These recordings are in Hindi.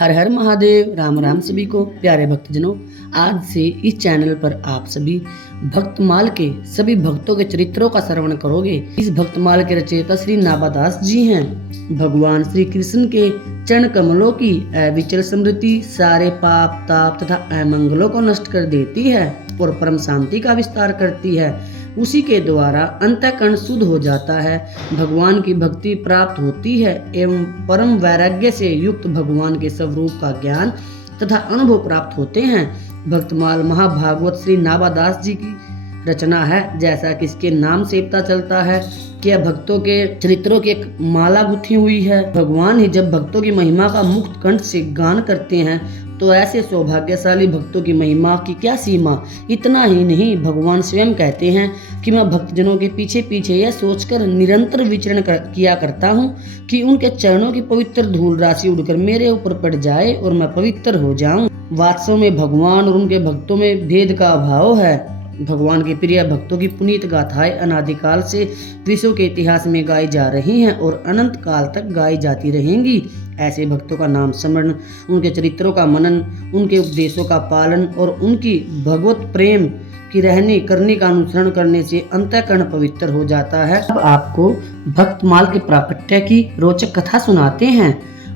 हर हर महादेव। राम राम सभी को। प्यारे भक्तजनों, आज से इस चैनल पर आप सभी भक्तमाल के सभी भक्तों के चरित्रों का श्रवण करोगे। इस भक्तमाल के रचयिता श्री नाबादास जी हैं। भगवान श्री कृष्ण के चरण कमलों की अविचल स्मृति सारे पाप ताप तथा अमंगलों को नष्ट कर देती है और परम शांति का विस्तार करती है। उसी के द्वारा अंतःकरण शुद्ध हो जाता है, भगवान की भक्ति प्राप्त होती है एवं परम वैराग्य से युक्त भगवान के स्वरूप का ज्ञान तथा अनुभव प्राप्त होते हैं। भक्तमाल महाभागवत श्री नाबादास जी की रचना है। जैसा कि इसके नाम से पता चलता है कि यह भक्तों के चरित्रों की एक माला गुथी हुई है। भगवान ही जब भक्तों की महिमा का मुक्त कंठ से गान करते हैं तो ऐसे सौभाग्यशाली भक्तों की महिमा की क्या सीमा। इतना ही नहीं, भगवान स्वयं कहते हैं कि मैं भक्तजनों के पीछे पीछे यह सोचकर निरंतर विचरण किया करता हूँ कि उनके चरणों की पवित्र धूल राशि उड़कर मेरे ऊपर पड़ जाए और मैं पवित्र हो जाऊं। वास्तव में भगवान और उनके भक्तों में भेद का अभाव है। भगवान के प्रिय भक्तों की पुनीत गाथाएं अनादिकाल से विश्व के इतिहास में गाई जा रही हैं और अनंत काल तक गाई जाती रहेंगी। ऐसे भक्तों का नाम स्मरण, उनके चरित्रों का मनन, उनके उपदेशों का पालन और उनकी भगवत प्रेम की रहनी करने का अनुसरण करने से अंतःकरण पवित्र हो जाता है। अब आपको भक्तमाल के प्राकट्य की रोचक कथा सुनाते हैं।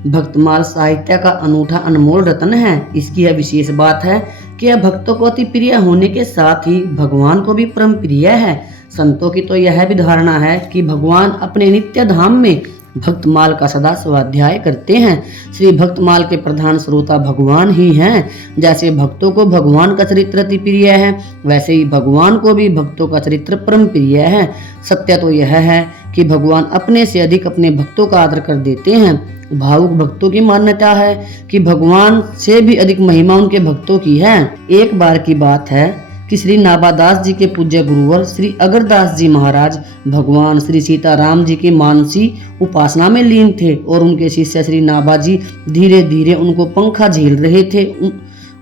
भक्तमाल साहित्य का अनूठा अनमोल रत्न है। इसकी यह विशेष बात है कि यह भक्तों को अति प्रिय होने के साथ ही भगवान को भी परम प्रिय है। संतों की तो यह भी धारणा है कि भगवान अपने नित्य धाम में भक्तमाल का सदा स्वाध्याय करते हैं। श्री भक्तमाल के प्रधान श्रोता भगवान ही हैं। जैसे भक्तों को भगवान का चरित्र अति प्रिय है, वैसे ही भगवान को भी भक्तों का चरित्र परम प्रिय है। सत्य तो यह है कि भगवान अपने से अधिक अपने भक्तों का आदर कर देते हैं। भावुक भक्तों की मान्यता है कि भगवान से भी अधिक महिमा उनके भक्तों की है। एक बार की बात है कि श्री नाबादास जी के पूज्य गुरुवर श्री अगरदास जी महाराज भगवान श्री सीताराम जी की मानसी उपासना में लीन थे और उनके शिष्य श्री नाबा जी धीरे धीरे उनको पंखा झेल रहे थे,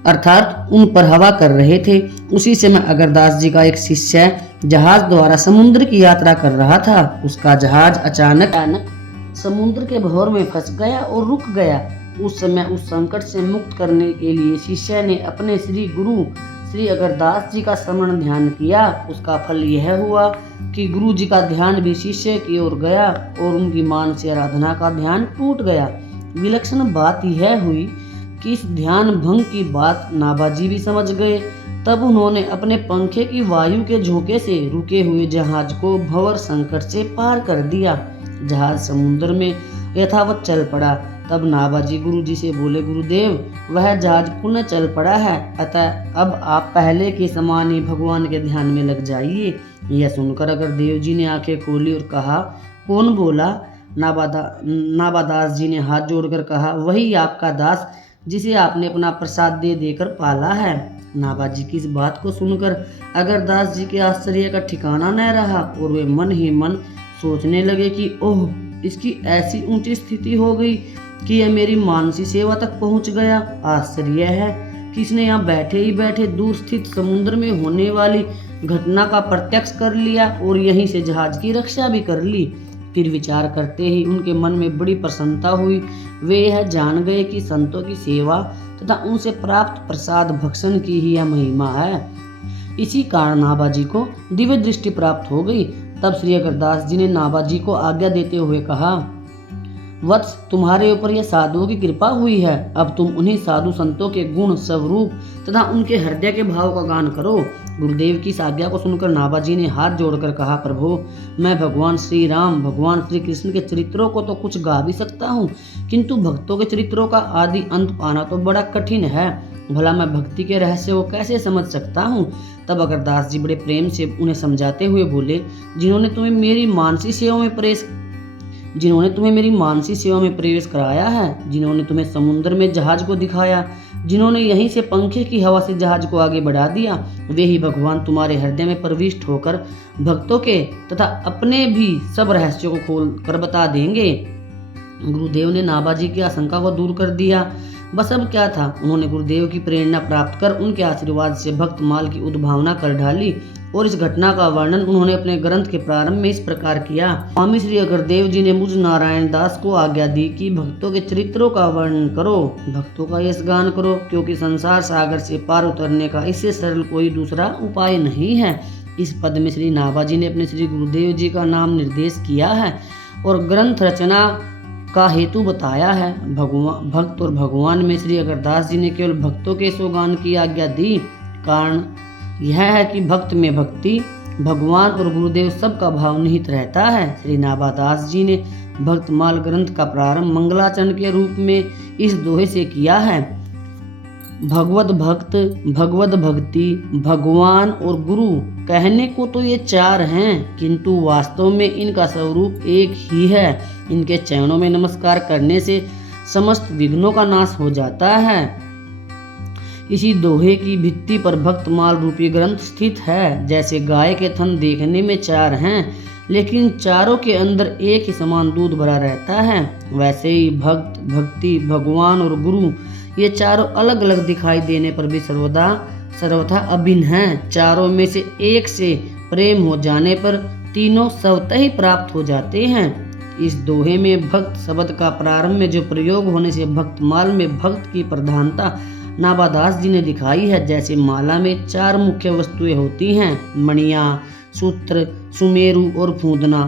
अर्थात उन पर हवा कर रहे थे। उसी समय अगरदास जी का एक शिष्य जहाज द्वारा समुद्र की यात्रा कर रहा था। उसका जहाज अचानक समुद्र के भंवर में फंस गया और रुक गया। उस समय उस संकट से मुक्त करने के लिए शिष्य ने अपने श्री गुरु श्री अगरदास जी का स्मरण ध्यान किया। उसका फल यह हुआ कि गुरु जी का ध्यान भी शिष्य की ओर गया और उनकी मानसी आराधना का ध्यान टूट गया। विलक्षण बात यह हुई कि इस ध्यान भंग की बात नाबा जी भी समझ गए। तब उन्होंने अपने पंखे की वायु के झोंके से रुके हुए जहाज को भंवर संकट से पार कर दिया। जहाज समुद्र में यथावत चल पड़ा। तब नाबा जी गुरु जी से बोले, गुरुदेव, वह जहाज पुनः चल पड़ा है, अतः अब आप पहले के समान ही भगवान के ध्यान में लग जाइए। यह सुनकर अगर देव जी ने आंखें खोली और कहा, कौन बोला? नाबादास जी ने हाथ जोड़कर कहा, वही आपका दास जिसे आपने अपना प्रसाद दे देकर पाला है। नाबा जी की इस बात को सुनकर अगरदास जी के आश्चर्य का ठिकाना न रहा और वे मन ही मन सोचने लगे कि ओह, इसकी ऐसी ऊंची स्थिति हो गई कि यह मेरी मानसी सेवा तक पहुंच गया। आश्चर्य है कि इसने यहाँ बैठे ही बैठे दूर स्थित समुद्र में होने वाली घटना का प्रत्यक्ष कर लिया और यहीं से जहाज की रक्षा भी कर ली। फिर विचार करते ही उनके मन में बड़ी प्रसन्नता हुई। वे यह जान गए कि संतों की सेवा तथा उनसे प्राप्त प्रसाद भक्षण की ही यह महिमा है। इसी कारण नाबा जी को दिव्य दृष्टि प्राप्त हो गई। तब श्री अगरदास जी ने नाबा जी को आज्ञा देते हुए कहा, वत्स, तुम्हारे ऊपर यह साधुओं की कृपा हुई है। अब तुम उन्हीं साधु संतों के गुण स्वरूप तथा उनके हृदय के भाव का गान करो। गुरुदेव की इस आज्ञा को सुनकर नाबा जी ने हाथ जोड़कर कहा, प्रभु, मैं भगवान श्री राम भगवान श्री कृष्ण के चरित्रों को तो कुछ गा भी सकता हूँ, किंतु भक्तों के चरित्रों का आदि अंत पाना तो बड़ा कठिन है। भला मैं भक्ति के रहस्य को कैसे समझ सकता हूँ? तब अगरदास जी बड़े प्रेम से उन्हें समझाते हुए बोले, जिन्होंने तुम्हें मेरी मानसी सेवा में प्रवेश कराया है, जिन्होंने तुम्हें समुद्र में जहाज को दिखाया, जिन्होंने यहीं से पंखे की हवा से जहाज को आगे बढ़ा दिया, वे ही भगवान तुम्हारे हृदय में प्रविष्ट होकर भक्तों के तथा अपने भी सब रहस्यों को खोल कर बता देंगे। गुरुदेव ने नाबा जी की आशंका को दूर कर दिया। बस अब क्या था, उन्होंने गुरुदेव की प्रेरणा प्राप्त कर उनके आशीर्वाद से भक्तमाल की उद्भावना कर डाली और इस घटना का वर्णन उन्होंने अपने ग्रंथ के प्रारंभ में इस प्रकार किया। स्वामी श्री अग्रदेव जी ने मुझ नारायण दास को आज्ञा दी कि भक्तों के चरित्रों का वर्णन करो, भक्तों का यश गान करो, क्योंकि संसार सागर से पार उतरने का इससे सरल कोई दूसरा उपाय नहीं है। इस पद में श्री नाभा जी ने अपने श्री गुरुदेव जी का नाम निर्देश किया है और ग्रंथ रचना का हेतु बताया है। भक्त और भगवान में श्री अगरदास जी ने केवल भक्तों के सोगान की आज्ञा दी। कारण यह है कि भक्त में भक्ति, भगवान और गुरुदेव सबका भाव निहित रहता है। श्री नाभादास जी ने भक्तमाल ग्रंथ का प्रारंभ मंगलाचरण के रूप में इस दोहे से किया है। भगवत भक्त, भगवत भक्ति, भगवान और गुरु कहने को तो ये चार हैं, किंतु वास्तव में इनका स्वरूप एक ही है। इनके चरणों में नमस्कार करने से समस्त विघ्नों का नाश हो जाता है। इसी दोहे की भित्ति पर भक्तमाल रूपी ग्रंथ स्थित है। जैसे गाय के थन देखने में चार हैं, लेकिन चारों के अंदर एक ही समान दूध भरा रहता है, वैसे ही भक्त, भक्ति, भगवान और गुरु ये चारों अलग अलग दिखाई देने पर भी सर्वथा अभिन्न हैं। चारों में से एक से प्रेम हो जाने पर तीनों स्वतः ही प्राप्त हो जाते हैं। इस दोहे में भक्त शब्द का प्रारंभ में जो प्रयोग होने से भक्तमाल में भक्त की प्रधानता नाभादास जी ने दिखाई है। जैसे माला में चार मुख्य वस्तुएं होती हैं, मणियाँ, सूत्र, सुमेरु और फूंदना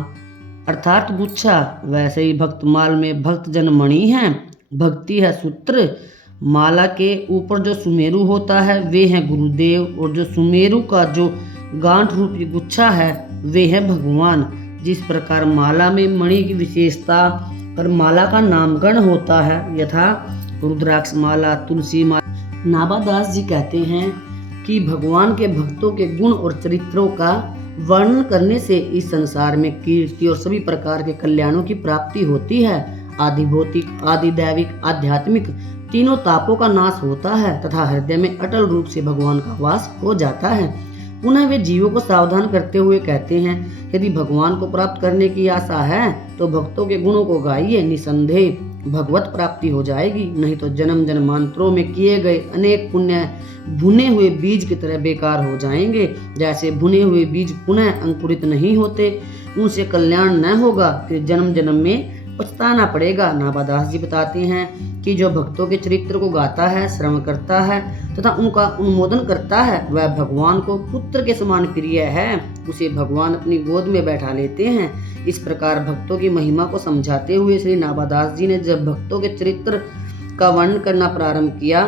अर्थात गुच्छा, वैसे ही भक्तमाल में भक्तजन मणि हैं, भक्ति है सूत्र, माला के ऊपर जो सुमेरु होता है वे हैं गुरुदेव, और जो सुमेरु का जो गांठ रूपी गुच्छा है वे है भगवान। जिस प्रकार माला में मणि की विशेषता पर माला का नामकरण होता है, यथा रुद्राक्ष माला, तुलसी माला। नाभादास जी कहते हैं कि भगवान के भक्तों के गुण और चरित्रों का वर्णन करने से इस संसार में कीर्ति और सभी प्रकार के कल्याणों की प्राप्ति होती है। आदि भौतिक, आदि दैविक, आध्यात्मिक तीनों तापों का नाश होता है तथा हृदय में अटल रूप से भगवान का वास हो जाता है। पुनः वे जीवों को सावधान करते हुए कहते हैं, यदि भगवान को प्राप्त करने की आशा है तो भक्तों के गुणों को गाइए, निसंदेह भगवत प्राप्ति हो जाएगी। नहीं तो जन्म जन्मांतरों में किए गए अनेक पुण्य भुने हुए बीज की तरह बेकार हो जाएंगे। जैसे भुने हुए बीज पुनः अंकुरित नहीं होते, उनसे कल्याण न होगा, फिर जन्म जन्म में पछताना पड़ेगा। नाभादास जी बताते हैं कि जो भक्तों के चरित्र को गाता है, श्रवण करता है तथा उनका अनुमोदन करता है, वह भगवान को पुत्र के समान प्रिय है। उसे भगवान अपनी गोद में बैठा लेते हैं। इस प्रकार भक्तों की महिमा को समझाते हुए श्री नाभादास जी ने जब भक्तों के चरित्र का वर्णन करना प्रारंभ किया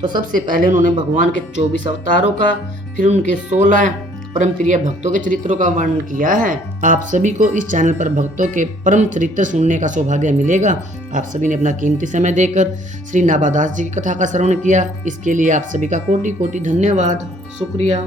तो सबसे पहले उन्होंने भगवान के 24 अवतारों का, फिर उनके 16 परम प्रिय भक्तों के चरित्रों का वर्णन किया है। आप सभी को इस चैनल पर भक्तों के परम चरित्र सुनने का सौभाग्य मिलेगा। आप सभी ने अपना कीमती समय देकर श्री नाभादास जी की कथा का श्रवण किया, इसके लिए आप सभी का कोटि कोटि धन्यवाद, शुक्रिया।